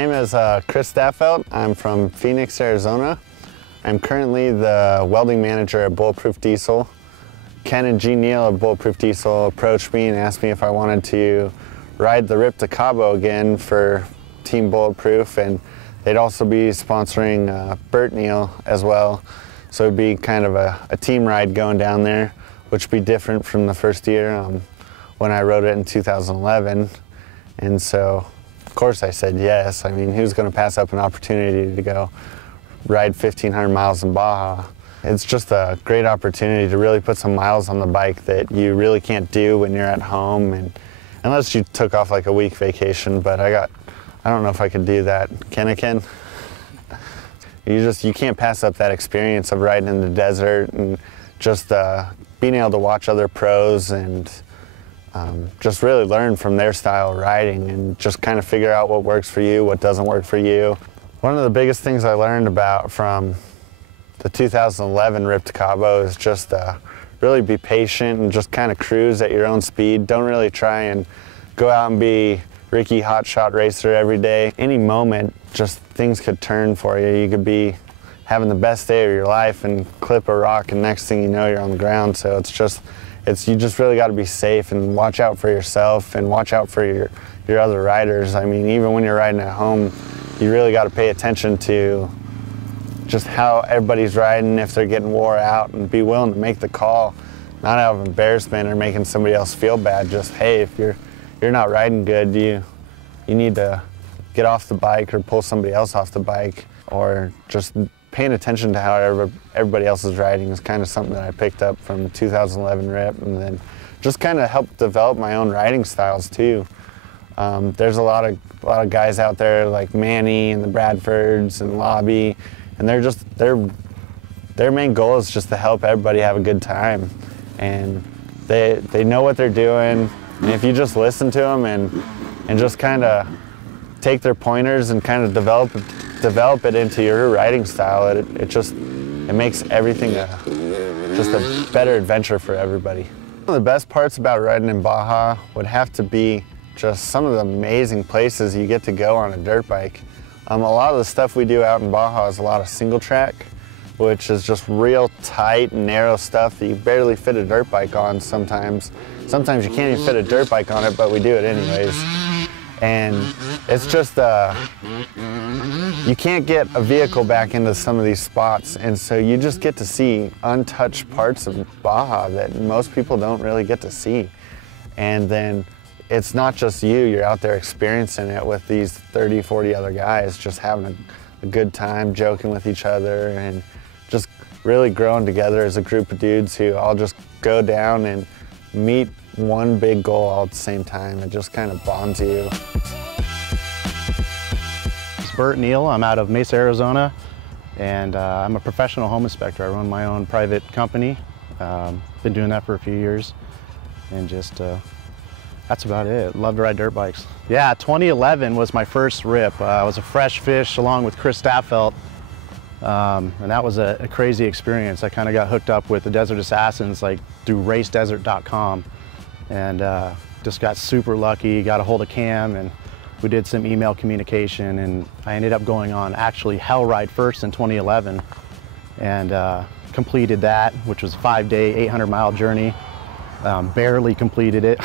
My name is Chris Staffelt. I'm from Phoenix, Arizona. I'm currently the welding manager at Bulletproof Diesel. Ken and G. Neal of Bulletproof Diesel approached me and asked me if I wanted to ride the Rip to Cabo again for Team Bulletproof, and they'd also be sponsoring Bert Neal as well. So it'd be kind of a team ride going down there, which would be different from the first year when I rode it in 2011. And so, of course, I said yes. I mean, who's going to pass up an opportunity to go ride 1,500 miles in Baja? It's just a great opportunity to really put some miles on the bike that you really can't do when you're at home, and unless you took off like a week vacation. But I don't know if I could do that. Can I, Ken? You can't pass up that experience of riding in the desert and just being able to watch other pros and just really learn from their style of riding and just kind of figure out what works for you, what doesn't work for you. One of the biggest things I learned about from the 2011 Rip to Cabo is just really be patient and just kind of cruise at your own speed. Don't really try and go out and be Ricky hotshot racer every day. Any moment, just things could turn for you. You could be having the best day of your life and clip a rock, and next thing you know, you're on the ground. So you just really got to be safe and watch out for yourself and watch out for your other riders. I mean, even when you're riding at home, you really got to pay attention to just how everybody's riding, if they're getting wore out, and be willing to make the call, not out of embarrassment or making somebody else feel bad. Just, hey, if you're not riding good, you need to get off the bike or pull somebody else off the bike, or just paying attention to how everybody else is riding is kind of something that I picked up from the 2011 Rip, and then just kind of helped develop my own riding styles too. There's a lot of guys out there like Manny and the Bradfords and Lobby, and their main goal is just to help everybody have a good time, and they know what they're doing. And if you just listen to them and just kind of take their pointers and kind of develop it into your riding style, it makes everything just a better adventure for everybody. One of the best parts about riding in Baja would have to be just some of the amazing places you get to go on a dirt bike. A lot of the stuff we do out in Baja is a lot of single track, which is just real tight and narrow stuff that you barely fit a dirt bike on sometimes. Sometimes you can't even fit a dirt bike on it, but we do it anyways. And it's just, you can't get a vehicle back into some of these spots, and so you just get to see untouched parts of Baja that most people don't really get to see. And then it's not just you're out there experiencing it with these 30, 40 other guys, just having a good time, joking with each other, and just really growing together as a group of dudes who all just go down and meet one big goal all at the same time. It just kind of bonds you. It's Bert Neal. I'm out of Mesa, Arizona, and I'm a professional home inspector. I run my own private company. Been doing that for a few years, and just that's about it. Love to ride dirt bikes. Yeah, 2011 was my first Rip. I was a fresh fish along with Chris Staffelt, and that was a crazy experience. I kind of got hooked up with the Desert Assassins like through racedesert.com, and just got super lucky, got a hold of Cam, and we did some email communication, and I ended up going on actually Hell Ride first in 2011, and completed that, which was a 5-day, 800-mile journey. Barely completed it,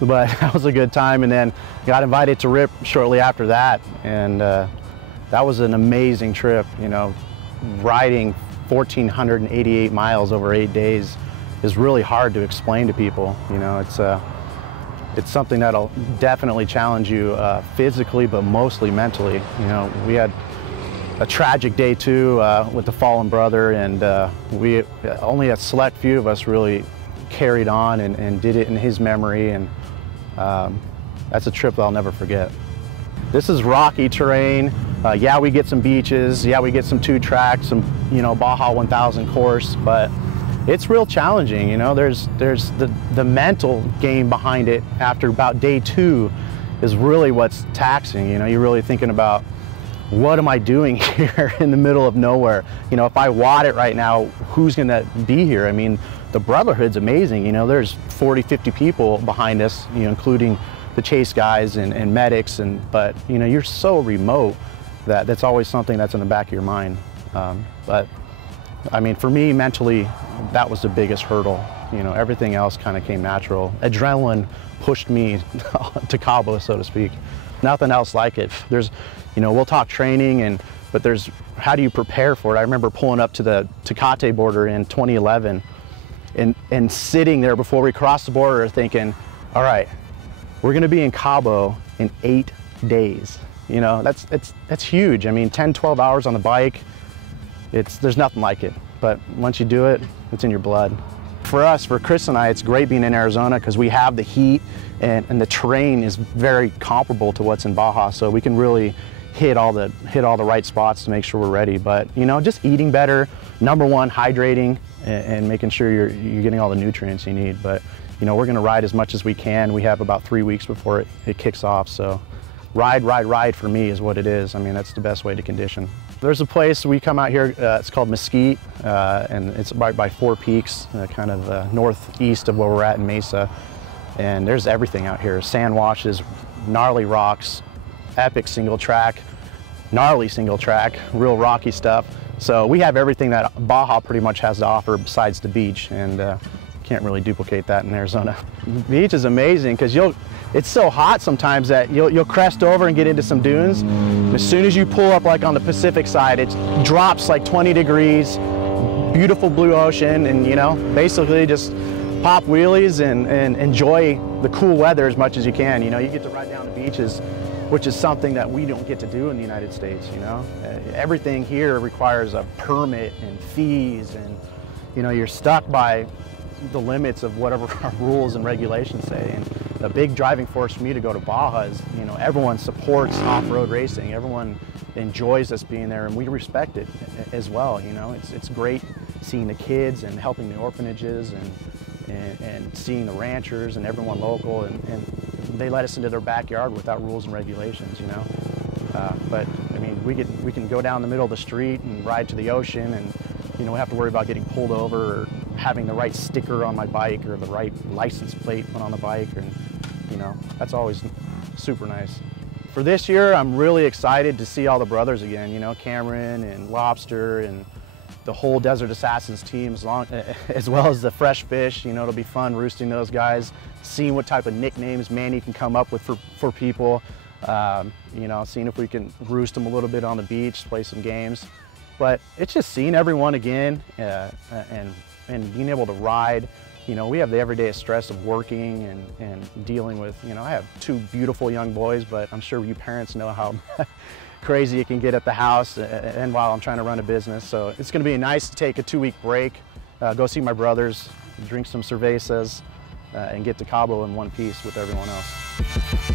but that was a good time. And then got invited to Rip shortly after that, and that was an amazing trip. You know, riding 1,488 miles over 8 days is really hard to explain to people. You know, it's something that'll definitely challenge you physically, but mostly mentally. You know, we had a tragic day too with the fallen brother, and we only a select few of us really carried on and did it in his memory, and that's a trip that I'll never forget. This is rocky terrain. Yeah, we get some beaches, yeah, we get some 2-track, some, you know, Baja 1000 course, but it's real challenging. You know, there's the mental game behind it. After about day 2 is really what's taxing. You know, you're really thinking about, what am I doing here in the middle of nowhere? You know, if I wad it right now, who's gonna be here? I mean, the Brotherhood's amazing. You know, there's 40, 50 people behind us, you know, including the chase guys and medics, but you know, you're so remote that that's always something that's in the back of your mind. But I mean, for me mentally, that was the biggest hurdle. You know, everything else kind of came natural. Adrenaline pushed me to Cabo, so to speak. Nothing else like it. There's, you know, we'll talk training, but there's, how do you prepare for it? I remember pulling up to the Tecate border in 2011 and sitting there before we crossed the border thinking, all right, we're gonna be in Cabo in 8 days. You know, that's huge. I mean, 10, 12 hours on the bike, there's nothing like it. But once you do it, it's in your blood. For us, for Chris and I, it's great being in Arizona because we have the heat and the terrain is very comparable to what's in Baja, so we can really hit all the right spots to make sure we're ready. But you know, just eating better, number one, hydrating and making sure you're getting all the nutrients you need. But you know, we're going to ride as much as we can. We have about 3 weeks before it kicks off, so ride for me is what it is. I mean, that's the best way to condition. There's a place we come out here, it's called Mesquite, and it's right by Four Peaks, kind of northeast of where we're at in Mesa. And there's everything out here: sand washes, gnarly rocks, epic single track, gnarly single track, real rocky stuff. So we have everything that Baja pretty much has to offer besides the beach, and can't really duplicate that in Arizona. The beach is amazing because it's so hot sometimes that you'll crest over and get into some dunes. As soon as you pull up, like on the Pacific side, it drops like 20 degrees, beautiful blue ocean, and you know, basically just pop wheelies and enjoy the cool weather as much as you can. You know, you get to ride down the beaches, which is something that we don't get to do in the United States, you know. Everything here requires a permit and fees, and you know, you're stuck by the limits of whatever our rules and regulations say. And the big driving force for me to go to Baja is, you know, everyone supports off-road racing. Everyone enjoys us being there, and we respect it as well. You know, it's great seeing the kids and helping the orphanages and seeing the ranchers and everyone local, and they let us into their backyard without rules and regulations, you know. But I mean, we can go down the middle of the street and ride to the ocean, and you know, we have to worry about getting pulled over or having the right sticker on my bike or the right license plate put on the bike, and you know, that's always super nice. For this year, I'm really excited to see all the brothers again, you know, Cameron and Lobster and the whole Desert Assassins team, as well as the Fresh Fish. You know, it'll be fun roosting those guys, seeing what type of nicknames Manny can come up with for people. You know, seeing if we can roost them a little bit on the beach, play some games. But it's just seeing everyone again and being able to ride. You know, we have the everyday stress of working and dealing with, you know, I have 2 beautiful young boys, but I'm sure you parents know how crazy it can get at the house and while I'm trying to run a business. So it's going to be nice to take a 2-week break, go see my brothers, drink some cervezas, and get to Cabo in one piece with everyone else.